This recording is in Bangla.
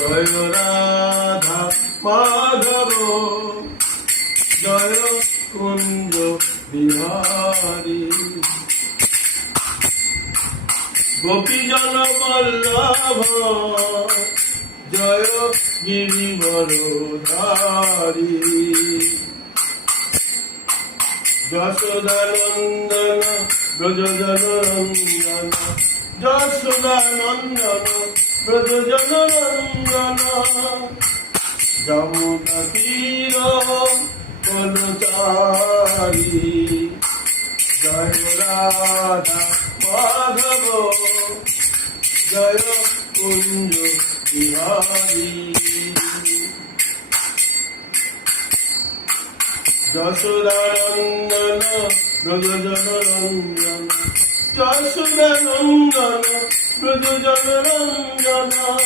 জয় রাধা মাধব জয় কুঞ্জ বিহারী। গোপীজন বল্লভ জয় গিরিবরধারী। যশোদানন্দন ব্রজজনন্দন যশোদানন্দন ব্রজজনন্দন যমুনা তীর বনচারী জয় রাধা মাধব জয় কুঞ্জ ਕਾਸ ਦਾ ਨੰਦਨ ਬ੍ਰਜ ਜਨ ਰੰਗਨਾ